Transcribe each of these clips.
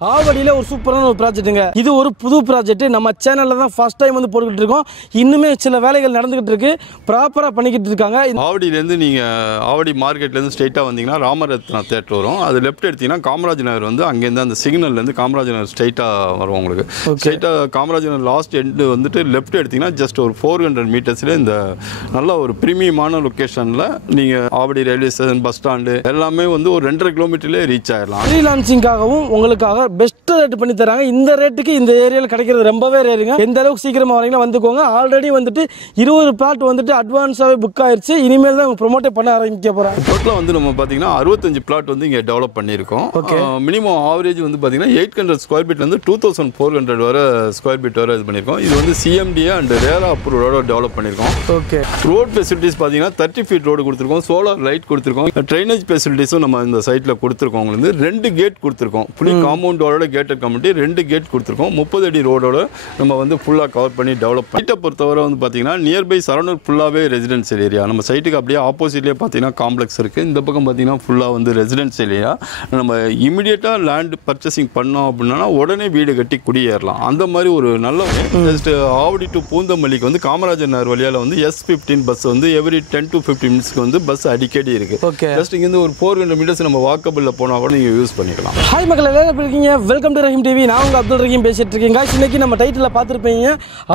ஆவடியில ஒரு சூப்பரான ஒரு ப்ராஜெக்ட்டுங்க. இது ஒரு புது ப்ராஜெக்ட். நம்ம சேனல்ல தான் ஃபர்ஸ்ட் டைம் வந்து போட்டுக்கிட்டு இருக்கோம். இன்னுமே சில வேலைகள் நடந்துகிட்டு இருக்கு. ப்ராப்பரா பண்ணிக்கிட்டு இருக்காங்க. ஆவடியிலேருந்து நீங்கள் ஆவடி மார்க்கெட்லேருந்து ஸ்ட்ரைட்டாக வந்தீங்கன்னா ராமரத்னா தேட்டர் வரும். அது லெஃப்ட் எடுத்தீங்கன்னா காமராஜ் நகர் வந்து அங்கேருந்து அந்த சிக்னல்லேருந்து காமராஜ் நகர் ஸ்ட்ரைட்டாக வரும். உங்களுக்கு ஸ்ட்ரைட்டாக காமராஜ் நகர் லாஸ்ட் எண்டு வந்துட்டு லெஃப்ட் எடுத்தீங்கன்னா ஜஸ்ட் ஒரு 400 மீட்டர்ஸில் இந்த நல்ல ஒரு ப்ரீமியமான லொக்கேஷனில் நீங்கள் Avadi railway station bus stand எல்லாமே வந்து ஒரு 2.5 கிலோமீட்டர்லேயே ரீச் ஆயிடலாம். ஃப்ரீலான்சிங்காகவும் உங்களுக்காக பெஸ்ட் ரேட் பண்ணி தராங்க. இந்த ரேட்டுக்கு இந்த ஏரியாவில் கிடைக்கிறது ரொம்பவே ரேருங்க. எந்த அளவுக்கு சீக்கிரமா வரீங்களா வந்துக்கோங்க. ஆல்ரெடி வந்துட்டு 20 பிளாட் வந்துட்டு அட்வான்ஸாவே புக் ஆயிருச்சு. இனிமேல் தான் ப்ரோமோட்டே பண்ண ஆரம்பிக்க போறாங்க. டோட்டலாக வந்து நம்ம பார்த்தீங்கன்னா 65 பிளாட் வந்து இங்கே டெவலப் பண்ணியிருக்கோம். மினிமம் ஆவரேஜ் வந்து பார்த்தீங்கன்னா 800 ஸ்கொயர் ஃபீட்லேருந்து 2400 வரை ஸ்கொயர் ஃபீட் வரை இது பண்ணியிருக்கோம். இது வந்து சிஎம்டிஏ அண்ட் ரேரா அப்ரூவோட டெவலப் பண்ணியிருக்கோம். ஓகே, ரோட் ஃபெசிலிட்டிஸ் பார்த்தீங்கன்னா 30 ஃபீட் ரோடு கொடுத்துருக்கோம். சோலார் லைட் கொடுத்துருக்கோம். ட்ரைனேஜ் ஃபெசிலிட்டிஸும் நம்ம இந்த சைட்டில் கொடுத்துருக்கோம். உங்களுக்கு வந்து 2 கேட் கொடுத்துருக்கோம். ஃபுல்லி காம்பவுண்டோட கேட்டட் கம்யூனிட்டி 2 கேட் கொடுத்துருக்கோம். 30 அடி ரோடோட நம்ம வந்து ஃபுல்லாக கவர் பண்ணி டெவலப் சைட்டை பொறுத்தவரை வந்து பார்த்தீங்கன்னா நியர்பை சரௌண்டர் ஃபுல்லாகவே ரெசிடென்சியல் ஏரியா. நம்ம சைட்டுக்கு அப்படியே ஆப்போசிட்லேயே பார்த்தீங்கன்னா காம்ப்ளெக்ஸ் இருக்குது. இந்த பக்கம் பார்த்தீங்கன்னா ஃபுல்லாக வந்து ரெசிடென்சியல் ஏரியா. நம்ம இமிடியேட்டாக லேண்ட் பர்ச்சேசிங் பண்ணோம் அப்படின்னா உடனே வீடு கட்டி குடியேறலாம். அந்த மாதிரி ஒரு நல்ல ஜஸ்ட் ஆவடி டு பூந்தமல்லிக்கு வந்து காமராஜர் நகர் வழியால் வந்து S15 பஸ் வந்து எவ்ரி 10 to 15 மினிட்ஸ்க்கு வந்து பஸ் அடிக்கடி இருக்குது. ஓகே, ஜஸ்ட் இங்கேருந்து ஒரு 400 மீட்டர்ஸ் நம்ம வாக்கபிளில் போனால் கூட நீங்கள் யூஸ் பண்ணிக்கலாம். ஹாய் மக்கள், எல்லாரும் எப்படி இருக்கீங்க? Welcome to Rahim TV. நான் உங்க அப்துல் ரஹீம் பேசிட்டு இருக்கேன். இன்னைக்கு நம்ம டைட்டில் பார்த்துருப்பீங்க,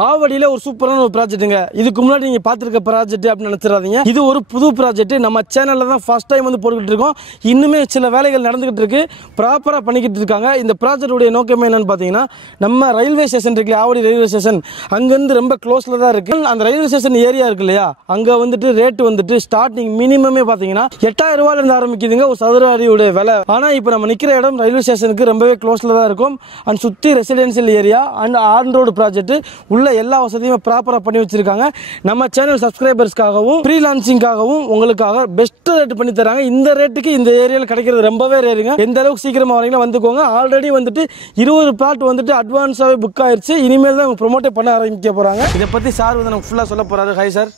ஆவடியில ஒரு சூப்பரான ஒரு ப்ராஜெக்ட்டுங்க. இதுக்கு முன்னாடி நீங்க பார்த்துருக்க ப்ராஜெக்ட் அப்படின்னு நினைச்சிடாதீங்க. இது ஒரு புது ப்ராஜெக்ட். நம்ம சேனல்ல தான் ஃபர்ஸ்ட் டைம் வந்து போட்டுக்கிட்டு இருக்கோம். இன்னுமே சில வேலைகள் நடந்துகிட்டு இருக்கு. ப்ராப்பரா பண்ணிக்கிட்டு இருக்காங்க. இந்த ப்ராஜெக்ட் உடைய நோக்கமே என்னன்னு பார்த்தீங்கன்னா, நம்ம ரயில்வே ஸ்டேஷன் இருக்கு, ஆவடி ரயில்வே ஸ்டேஷன், அங்கிருந்து ரொம்ப க்ளோஸ்ல தான் இருக்கு. அந்த ரயில்வே ஸ்டேஷன் ஏரியா இருக்கு இல்லையா, அங்க வந்துட்டு ரேட் வந்துட்டு ஸ்டார்டிங் மினிமமே பார்த்தீங்கன்னா 8000 ரூபாயில இருந்து ஆரம்பிக்குதுங்க ஒரு சதுர அடியுடைய விலை. ஆனா இப்போ நம்ம நிக்கிற இடம் ரயில்வே ஸ்டேஷனுக்கு ரொம்பவே க்ளோஸ்ல தான் இருக்கும். அண்ட் சுத்தி residential area and on road project உள்ள எல்லா வசதியும் ப்ராப்பரா பண்ணி வச்சிருக்காங்க. நம்ம சேனல் சப்ஸ்கிரைபர்ஸ்க்காகவும் ஃப்ரீலான்சிங்காகவும் உங்களுக்காக பெஸ்ட் ரேட் பண்ணி தராங்க. இந்த ரேட்டுக்கு இந்த ஏரியாவில் கிடைக்கிறது ரொம்பவே ரேருங்க. எந்த அளவுக்கு சீக்கிரமா வரீங்களா வந்துக்கோங்க. ஆல்ரெடி வந்துட்டு 20 பிளாட் வந்துட்டு அட்வான்ஸாவே புக் ஆயிருச்சு. இனிமேல் தான் ப்ரோமோட்டே பண்ண ஆரம்பிக்க போறாங்க. இதை பத்தி சார் வந்து நமக்கு ஃபுல்லா சொல்ல போறாரு. Hi sir.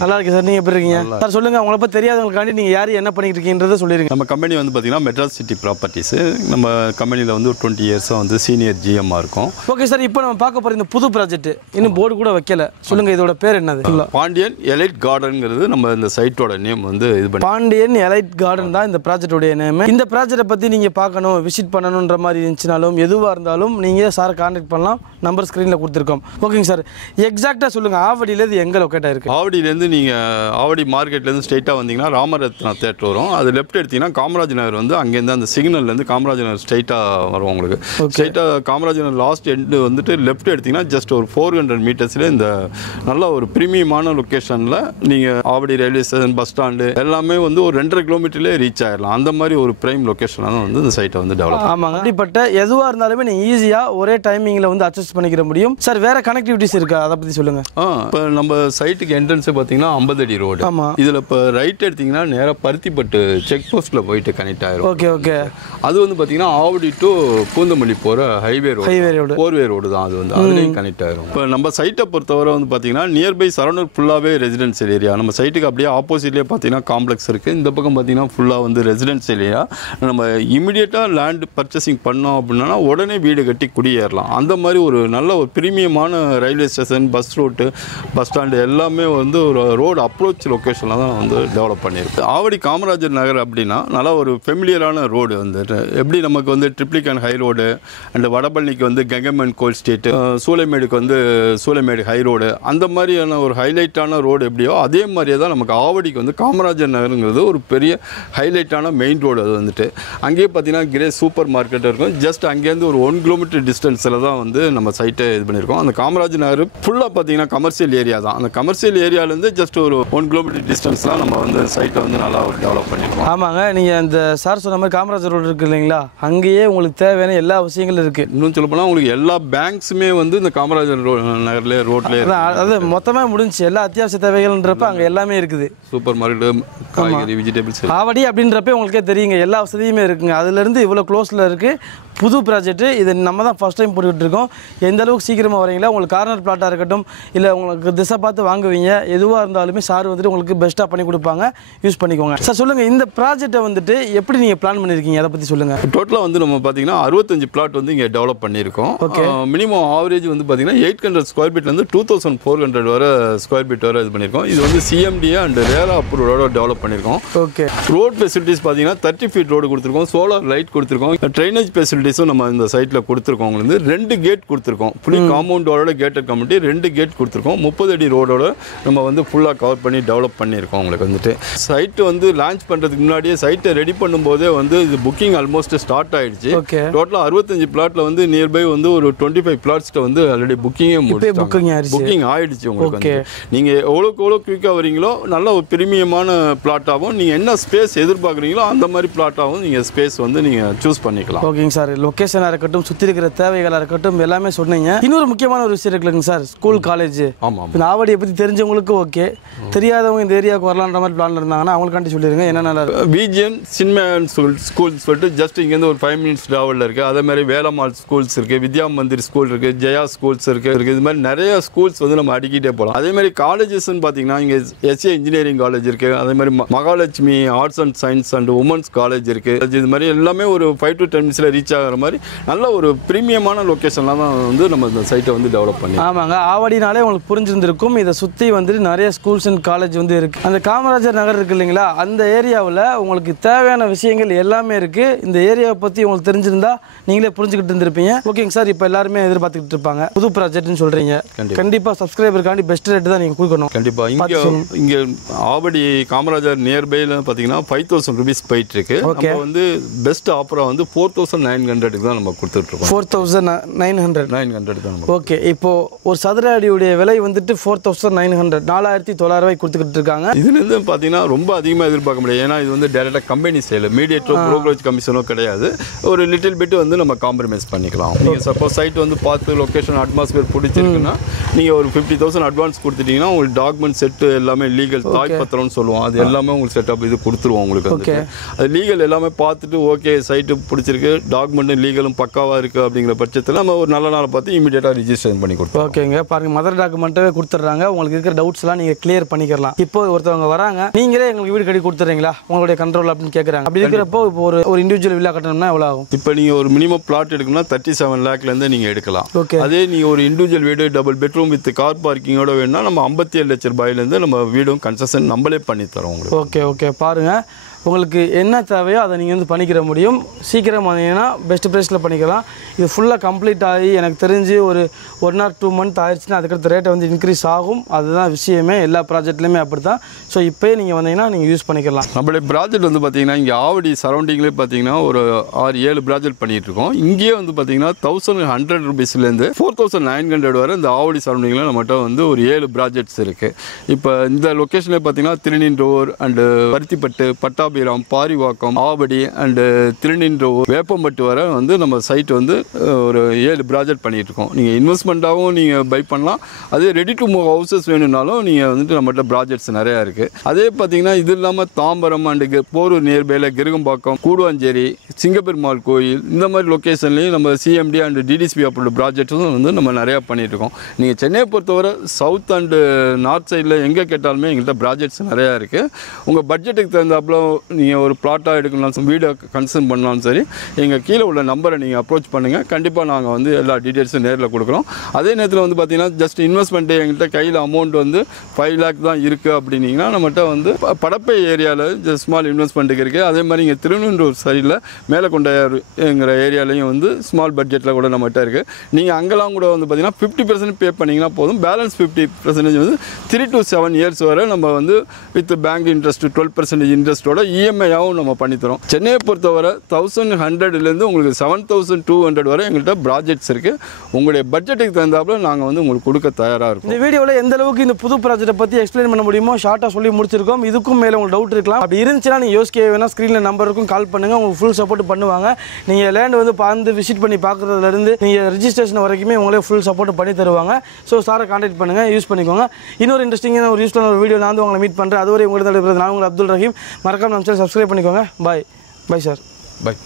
நல்லா இருக்கு சார். நீங்க எப்படி இருக்கீங்க சார்? சொல்லுங்க, உங்களை பத்தி தெரியாதவங்களுக்காண்டி நீங்க யாரு என்ன பண்ணிட்டு இருக்கீங்கன்றதை சொல்லிருங்க. நம்ம கம்பெனி வந்து பார்த்தீங்கன்னா மெட்ராஸ் சிட்டி ப்ராப்பர்ட்டிஸ். நம்ம கம்பெனியில் வந்து 20 இயர்ஸாக வந்து சீனியர் GM இருக்கும். ஓகே சார், இப்போ நம்ம பார்க்க போற இந்த புது ப்ராஜெக்ட் இன்னும் போர்டு கூட வைக்கல. சொல்லுங்க, இதோட பேர் என்னது? பாண்டியன் எலைட் கார்டன்ங்கிறது நம்ம இந்த சைட்டோட நேம் வந்து இது பண்ணி பாண்டியன் எலைட் கார்டன் தான் இந்த ப்ராஜெக்டோட நேம். இந்த ப்ராஜெக்டை பத்தி நீங்க பார்க்கணும், விசிட் பண்ணணுன்ற மாதிரி இருந்துச்சுனாலும் எதுவா இருந்தாலும் நீங்க சார் கான்டாக்ட் பண்ணலாம். நம்பர் ஸ்கிரீன்ல கொடுத்துருக்கோம். ஓகேங்க சார், எக்ஸாக்டா சொல்லுங்க, ஆவடியில இது எங்க லொகேட் ஆயிருக்கு? ஆவடியிலேருந்து நீங்கள் ஆவடி மார்க்கெட்லேருந்து ஸ்ட்ரைட்டாக வந்தீங்கன்னா ராமரத்னா தேட்டர் வரும். அது லெஃப்ட் எடுத்தீங்கன்னா காமராஜ் நகர் வந்து அங்கேருந்து அந்த சிக்னல்லேருந்து காமராஜ் நகர் ஸ்ட்ரைட்டாக வரும். உங்களுக்கு ஸ்ட்ரைட்டாக காமராஜ் நகர் லாஸ்ட் எண்டு வந்துட்டு லெஃப்ட் எடுத்தீங்கன்னா ஜஸ்ட் ஒரு 400 மீட்டர்ஸில் இந்த நல்ல ஒரு ப்ரீமியமான லொக்கேஷனில் நீங்கள் Avadi railway station bus stand எல்லாமே வந்து ஒரு 2.5 கிலோமீட்டர்லேயே ரீச் ஆயிடலாம். அந்த மாதிரி ஒரு பிரைம் லொக்கேஷனாக தான் வந்து இந்த சைட்டை வந்து டெவலப். ஆமாங்க, அப்படிப்பட்ட எதுவாக இருந்தாலுமே நீங்கள் ஈஸியாக ஒரே டைமிங்கில் வந்து அட்ஜஸ்ட் பண்ணிக்கிற முடியும். சார், வேற கனெக்டிவிட்டிஸ் இருக்கா, அதை பற்றி சொல்லுங்கள். இப்போ நம்ம சைட்டுக்கு என்ட்ரன்ஸே பார்த்தீங்கன்னா 50 அடி ரோடு. ஆமாம், இதில் இப்போ ரைட் எடுத்தீங்கன்னா நேராக பருத்திப்பட்டு செக் போஸ்ட்டில் போயிட்டு கனெக்ட் ஆயிரும். Okay okay. அது வந்து பார்த்தீங்கன்னா ஆவடி டு பூந்தமல்லி போகிற ஹைவே ரோடு, 4வே ரோடு தான். அது வந்து அதுலேயும் கனெக்ட் ஆயிரும். இப்போ நம்ம சைட்டை பொறுத்தவரை வந்து பார்த்தீங்கன்னா நியர்பை சரௌண்டர் ஃபுல்லாகவே ரெசிடென்சியல் ஏரியா. நம்ம சைட்டுக்கு அப்படியே ஆப்போசிட்லேயே பார்த்தீங்கன்னா காம்ப்ளெக்ஸ் இருக்குது. இந்த பக்கம் பார்த்தீங்கன்னா ஃபுல்லாக வந்து ரெசிடென்சியல் ஏரியா. நம்ம இமிடியேட்டாக லேண்ட் பர்ச்சேசிங் பண்ணோம் அப்படின்னா உடனே வீடு கட்டி குடியேறலாம். அந்த மாதிரி ஒரு நல்ல ஒரு ப்ரீமியமான railway station, bus road, bus stand எல்லாமே வந்து ஒரு ரோடு அப்ரோச் லொக்கேஷனில் தான் வந்து டெவலப் பண்ணியிருக்கு. ஆவடி காமராஜர் நகர் அப்படின்னா நல்லா ஒரு ஃபெமிலியரான ரோடு வந்துட்டு எப்படி நமக்கு வந்து ட்ரிப்ளிகன் ஹை ரோடு அண்ட் வடபழனிக்கு வந்து கங்கம்மன் கோயில் ஸ்ட்ரீட்டு, சூளைமேடுக்கு வந்து சூளைமேடு ஹை ரோடு, அந்த மாதிரியான ஒரு ஹைலைட்டான ரோடு எப்படியோ அதே மாதிரியே தான் நமக்கு ஆவடிக்கு வந்து காமராஜர் நகருங்கிறது ஒரு பெரிய ஹைலைட்டான மெயின் ரோடு. அது வந்துட்டு அங்கேயே பார்த்தீங்கன்னா கிரேஸ் சூப்பர் மார்க்கெட் இருக்கும். ஜஸ்ட் அங்கேருந்து ஒரு 1 கிலோமீட்டர் டிஸ்டன்ஸில் தான் வந்து நம்ம சைட்டை இது பண்ணியிருக்கோம். அந்த காமராஜர் நகர் ஃபுல்லாக பார்த்தீங்கன்னா கமர்ஷியல் ஏரியா தான். அந்த கமர்ஷியல் ஏரியாவிலேருந்து ஜஸ்ட் ஒரு 1 கிலோமீட்டர் டிஸ்டன்ஸ் தான் நம்ம வந்து சைட்டை வந்து நல்லா டெவலப் பண்ணியிருக்கோம். ஆமாங்க, நீங்கள் அந்த சார் சொன்ன மாதிரி காமராஜர் ரோடு இருக்குது இல்லைங்களா, அங்கேயே உங்களுக்கு தேவையான எல்லா விஷயங்களும் இருக்குது. இன்னும் சொல்ல போனால் உங்களுக்கு எல்லா பேங்க்ஸுமே வந்து இந்த காமராஜர் நகர்லேயே ரோட்லேயே அது மொத்தமாக முடிஞ்சு எல்லா அத்தியாவசிய தேவைகள்ன்றப்ப அங்கே எல்லாமே இருக்குது. சூப்பர் மார்க்கெட், காய்கறி, வெஜிடபிள்ஸ். ஆவடி அப்படின்றப்ப உங்களுக்கே தெரியுங்க, எல்லா வசதியுமே இருக்குங்க. அதுலேருந்து இவ்வளோ க்ளோஸில் இருக்குது. புது ப்ராஜெக்ட். இது நம்ம தான் ஃபர்ஸ்ட் டைம் போட்டுக்கிட்டு இருக்கோம். எந்த அளவுக்கு சீக்கிரமாக வரீங்களா, உங்களுக்கு கார்னர் பிளாட்டாக இருக்கட்டும், இல்லை உங்களுக்கு திசை பார்த்து வாங்குவீங்க, எதுவாக இருந்தாலுமே சார் வந்துட்டு உங்களுக்கு பெஸ்ட்டாக பண்ணி கொடுப்பாங்க. யூஸ் பண்ணிக்கோங்க. சார் சொல்லுங்கள், இந்த ப்ராஜெக்டை வந்துட்டு எப்படி நீங்கள் பிளான் பண்ணியிருக்கீங்க, அதை பற்றி சொல்லுங்கள். டோட்டலாக வந்து நம்ம பார்த்தீங்கன்னா 65 பிளாட் வந்து இங்கே டெவலப் பண்ணியிருக்கோம். மினிமம் ஆவரேஜ் வந்து பார்த்தீங்கன்னா 800 ஸ்கொயர் ஃபீட்லேருந்து 2400 வரை ஸ்கொயர் ஃபீட் வரை இது பண்ணியிருக்கோம். இது வந்து சிஎம்டிஏ அண்ட் ரேரா அப்ரூவோட டெவலப் பண்ணியிருக்கோம். ஓகே. ரோட் ஃபெசிலிட்டிஸ் பார்த்தீங்கன்னா 30 ஃபீட் ரோடு கொடுத்துருக்கோம், சோலார் லைட் கொடுத்துருக்கோம், ட்ரைனேஜ் ஃபெசிலிட்டிஸும் நம்ம இந்த சைட்டில் கொடுத்துருக்கோம். உங்களுக்கு 2 கேட் கொடுத்துருக்கோம், ஃபுல்லி காம்பவுண்டோட கேட்டட் கம்யூனிட்டி 2 கேட் கொடுத்துருக்கோம். 30 அடி ரோடோட நம்ம வந்து ஃபுல்லாக கவர் பண்ணி டெவலப் பண்ணியிருக்கோம். உங்களுக்கு வந்துட்டு சைட்டு வந்து லான்ச் பண்ணுறதுக்கு முன்னாடியே சைட்டை ரெடி பண்ணும்போதே வந்து இது புக்கிங் ஆல்மோஸ்ட் ஸ்டார்ட் ஆயிடுச்சு. டோட்டலாக 65 பிளாட்ல வந்து நியர்பை வந்து ஒரு 25 பிளாட்ஸ்ட்டு வந்து ஆல்ரெடி புக்கிங் ஆயிடுச்சு. உங்களுக்கு நீங்கள் எவ்வளோக்கு குயிக்காக வரீங்களோ நல்ல ஒரு பிரீமியமான பிளாட்டாகவும், நீங்கள் என்ன ஸ்பேஸ் எதிர்பார்க்குறீங்களோ அந்த மாதிரி பிளாட்டாகவும் நீங்கள் ஸ்பேஸ் வந்து நீங்கள் சூஸ் பண்ணிக்கலாம். ஓகேங்க சார். லொக்கேஷனாக இருக்கட்டும், சுற்றி இருக்கிற தேவைகளாக இருக்கட்டும், எல்லாமே சொன்னீங்க. இன்னொரு முக்கியமான ஒரு விஷயம் இருக்குங்க சார், ஸ்கூல் காலேஜ். ஆமாம், இந்த ஆவடியை பற்றி தெரிஞ்சவங்களுக்கு ஓகே, தெரியாதவங்க இந்த ஏரியாவுக்கு வரலான்ற மாதிரி பிளான் இருந்தாங்கன்னா அவங்களுக்காண்டி சொல்லிடுங்க. என்னென்ன விஜிஎன் சின்மேன் ஸ்கூல் சொல்லிட்டு ஜஸ்ட் இங்கேருந்து ஒரு 5 மினிட்ஸ் டிராவலில் இருக்குது. அதே மாதிரி வேலம்மாள் ஸ்கூல்ஸ் இருக்குது, வித்யா மந்திர் ஸ்கூல் இருக்குது, ஜெயா ஸ்கூல்ஸ் இருக்குது. இது மாதிரி நிறைய ஸ்கூல்ஸ் வந்து நம்ம அடிக்கிட்டே போகலாம். அதே மாதிரி காலேஜஸ்ன்னு பார்த்தீங்கன்னா இங்கே எஸ்ஏ இன்ஜினியரிங் காலேஜ் இருக்குது, அதே மாதிரி Mahalakshmi arts and science and women's college இருக்குது. இது மாதிரி எல்லாமே ஒரு 5 to 10 மினிட்ஸில் ரீச் ஆகிற மாதிரி நல்ல ஒரு ப்ரீமியமான லொக்கேஷன்லாம் தான் வந்து நம்ம இந்த சைட்டை வந்து டெவலப் பண்ணி. ஆமாங்க, ஆவடினாலே உங்களுக்கு புரிஞ்சிருந்திருக்கும். இதை சுற்றி வந்துட்டு நிறைய ஸ்கூல்ஸ் அண்ட் காலேஜ் வந்து இருக்குது. அந்த காமராஜர் நகர் இருக்குது இல்லைங்களா, அந்த ஏரியாவில் உங்களுக்கு தேவையான விஷயங்கள் எல்லாமே இருக்குது. இந்த ஏரியாவை பற்றி உங்களுக்கு தெரிஞ்சிருந்தா நீங்களே புரிஞ்சுக்கிட்டு இருந்திருப்பீங்க. ஓகேங்க சார். இப்போ எல்லாருமே எதிர்பார்த்துக்கிட்டு இருப்பாங்க, புது ப்ராஜெக்ட்னு சொல்கிறீங்க. கண்டிப்பாக சப்ஸ்கிரைபருக்காண்டி பெஸ்ட் ரேட்டு தான் நீங்கள் கொடுக்கணும். கண்டிப்பாக இங்கே ஆவடி காமராஜர் நியர்பையில் பார்த்தீங்கன்னா 5000 ருபீஸ் போயிட்டு இருக்கு. நம்ம வந்து பெஸ்ட் ஆஃபராக வந்து 4900 தான் நம்ம கொடுத்துட்ருக்கோம். 4900 தான். ஓகே. இப்போ ஒரு சதுர அடியுடைய விலை வந்துட்டு 4900, 4900 கொடுத்துக்கிட்டு இருக்காங்க. இதுலேருந்து பார்த்தீங்கன்னா ரொம்ப அதிகமாக எதிர்பார்க்க முடியாது. ஏன்னா இது வந்து டேரெக்டாக கம்பெனி சேல், மீடியேட்டரோ ப்ரோக்கரேஜ் கமிஷனோ கிடையாது. ஒரு லிட்டில் பிட் வந்து நம்ம காம்ப்ரமைஸ் பண்ணிக்கலாம். நீங்கள் சப்போஸ் சைட் வந்து பார்த்து லொக்கேஷன் அட்மாஸ்பியர் பிடிச்சிருக்குன்னா நீங்கள் ஒரு 50,000 அட்வான்ஸ் கொடுத்துட்டீங்கன்னா உங்களுக்கு டாக்குமெண்ட் செட்டு எல்லாமே லீகல் தாய் பத்திரம்னு சொல்லுவோம், அது எல்லாமே உங்களுக்கு செட்டப் இது கொடுத்துருவோம். உங்களுக்கு வந்து அது லீகல் எல்லாமே பார்த்துட்டு ஓகே சைட்டு பிடிச்சிருக்கு, டாக்குமெண்ட்டும் லீகலும் பக்காவாக இருக்குது அப்படிங்கிற பட்சத்தில் நம்ம ஒரு நல்ல நாளை பார்த்து இமீடியட்டாக ரிஜிஸ்ட்ரேஷன் பண்ணி கொடுப்போம். ஓகேங்க. பாருங்கள், மதர் டாக்குமெண்ட்டே கொடுத்துட்றாங்க. உங்களுக்கு இருக்கிற டவுட்ஸ்லாம் நீங்கள் கிளியர் பண்ணிக்கலாம். இப்போ ஒருத்தவங்க வராங்க, நீங்களே எங்களுக்கு வீடு கட்டி கொடுத்துறீங்களா உங்களுடைய கண்ட்ரோல் அப்படின்னு கேட்குறாங்க. அப்படி இருக்கிறப்போ இப்போ ஒரு இண்டிவிஜுவல் வில்லா கட்டணும்னா எவ்வளோ ஆகும்? இப்போ நீங்கள் ஒரு மினிமம் பிளாட் எடுக்கணும்னா 37 லேக்லேருந்து நீங்கள் எடுக்கலாம். அதே நீங்கள் ஒரு இண்டிவிஜுவல் வீடு டபுள் பெட்ரூம் வித் கார் பார்க்கிங்கோட வேணும்னா நம்ம 57 லட்சம் ரூபாயிலேருந்து நம்ம வீடும் கன்செஷன் நம்மளே பண்ணி தரோம் உங்களுக்கு. ஓகே. பாருங்கள், உங்களுக்கு என்ன தேவையோ அதை நீங்கள் வந்து பண்ணிக்கிற முடியும். சீக்கிரம் வந்தீங்கன்னா பெஸ்ட் ப்ரைஸில் பண்ணிக்கலாம். இது ஃபுல்லாக கம்ப்ளீட் ஆகி எனக்கு தெரிஞ்சு ஒரு 1 or 2 month ஆயிடுச்சுன்னா அதுக்கடுத்த ரேட்டை வந்து இன்க்ரீஸ் ஆகும். அதுதான் விஷயமே, எல்லா ப்ராஜெக்ட்லேயுமே அப்படி தான். ஸோ இப்போயே நீங்கள் வந்தீங்கன்னா நீங்கள் யூஸ் பண்ணிக்கலாம். நம்மளுடைய ப்ராஜெக்ட் வந்து பார்த்தீங்கன்னா இங்கே ஆவடி சரௌண்டிங்லேயே பார்த்தீங்கன்னா ஒரு 6-7 ப்ராஜெக்ட் பண்ணிகிட்ருக்கோம். இங்கேயே வந்து பார்த்தீங்கன்னா 1100 ருபீஸ்லேருந்து 4900 வரை இந்த ஆவடி சரௌண்டிங்கில் நம்மகிட்ட வந்து ஒரு 7 ப்ராஜெக்ட்ஸ் இருக்குது. இப்போ இந்த லொக்கேஷனில் பார்த்தீங்கன்னா திருநின்றூர் அண்டு பருத்திப்பட்டு, பட்டாபிராம், பாரிவாக்கம், ஆவடி அண்டு திருநின்றூர், வேப்பம்பட்டு வரை வந்து நம்ம சைட் வந்து ஒரு 7 ப்ராஜெக்ட் பண்ணிகிட்ருக்கோம். நீங்கள் இன்வெஸ்ட்மெண்ட்டாகவும் நீங்கள் பை பண்ணலாம். அதே ரெடி டு மூவ் ஹவுசஸ் வேணும்னாலும் நீங்கள் வந்துட்டு நம்மகிட்ட ப்ராஜெக்ட்ஸ் நிறையா இருக்குது. அதே பார்த்தீங்கன்னா இது இல்லாமல் தாம்பரம் அண்டு போரூர் நியர்பையில் கிருகம்பாக்கம், கூடுவாஞ்சேரி, சிங்கப்பெருமாள் கோயில் இந்த மாதிரி லொக்கேஷன்லேயும் நம்ம சிஎம்டி அண்ட் டிடிசிபி அப்ரூவ்டு ப்ராஜெக்ட்ஸும் வந்து நம்ம நிறையா பண்ணிகிட்ருக்கோம். நீங்கள் சென்னையை பொறுத்தவரை சவுத் அண்டு நார்த் சைடில் எங்கே கேட்டாலுமே எங்கள்கிட்ட ப்ராஜெக்ட்ஸ் நிறையா இருக்குது. உங்கள் பட்ஜெட்டுக்கு தகுந்தாப்புல நீங்கள் ஒரு பிளாட்டாக எடுக்கணும், வீடை கன்சர்ன் பண்ணாலும் சரி, எங்கள் கீழே உள்ள நம்பரை நீங்கள் அப்ரோச் பண்ணுங்கள். கண்டிப்பாக நாங்கள் வந்து எல்லா டீட்டெயில்ஸும் நேரில் கொடுக்குறோம். அதே நேரத்தில் வந்து பார்த்தீங்கன்னா ஜஸ்ட் இன்வெஸ்ட்மெண்ட்டு எங்கள்கிட்ட கையில் அமௌண்ட் வந்து 5 lakh தான் இருக்குது அப்படின்னீங்கன்னா நம்மகிட்ட வந்து படப்பை ஏரியாவில் ஸ்மால் இன்வெஸ்ட்மெண்ட்டுக்கு இருக்குது. அதே மாதிரி இங்கே திருநெல்வேலூர் சைடில் மேலக்கொண்டையாருங்கிற ஏரியாலையும் வந்து ஸ்மால் பட்ஜெட்டில் கூட நம்மகிட்ட இருக்குது. நீங்கள் அங்கெல்லாம் கூட வந்து பார்த்தீங்கன்னா 50% பே பண்ணிங்கன்னா போதும். பேலன்ஸ் 50% வந்து 3 to 7 years வரை நம்ம வந்து வித் பேங்க் இன்ட்ரெஸ்ட் 12% இன்ட்ரெஸ்ட்டோட இஎம்ஐயாகவும் நம்ம பண்ணித்தரோம். சென்னையை பொறுத்தவரை 1100லேருந்து உங்களுக்கு 7200 வரை எங்கள்கிட்ட ப்ராஜெக்ட்ஸ் இருக்குது. உங்களுடைய பட்ஜெட்டுக்கு தகுந்தாப்புல நாங்கள் வந்து உங்களுக்கு கொடுக்க தயாராக இருக்கும். இந்த வீடியோவில் எந்த அளவுக்கு இந்த புது ப்ராஜெக்ட்டை பற்றி எக்ஸ்பிளைன் பண்ண முடியுமோ ஷார்ட்டாக சொல்லி முடிச்சிருக்கோம். இதுக்கும் மேலே உங்களுக்கு டவுட் இருக்கலாம். அப்படி இருந்துச்சுன்னா நீங்கள் யோசிக்க வேணா, ஸ்க்ரீனில் நம்பர் இருக்கும், கால் பண்ணுங்கள். உங்களுக்கு ஃபுல் சப்போர்ட் பண்ணுவாங்க. நீங்கள் லேண்ட் வந்து பார்த்து விசிட் பண்ணி பார்க்குறதுலேருந்து நீங்கள் ரெஜிஸ்ட்ரேஷன் வரைக்குமே உங்களே ஃபுல் சப்போர்ட் பண்ணி தருவாங்க. ஸோ சாரை கான்டாக்ட் பண்ணுங்கள், யூஸ் பண்ணிக்கோங்க. இன்னொரு இன்ட்ரெஸ்டிங்கான ஒரு யூஸ்ஃபுல்லான ஒரு வீடியோ நான் வந்து உங்களை மீட் பண்ணுறேன். அதுவரை உங்களுக்கு நான் உங்கள் அப்துல் ரஹீம். மறக்காம நம்ம சேனல் சப்ஸ்கிரைப் பண்ணிக்கோங்க. Bye sir. பாய்.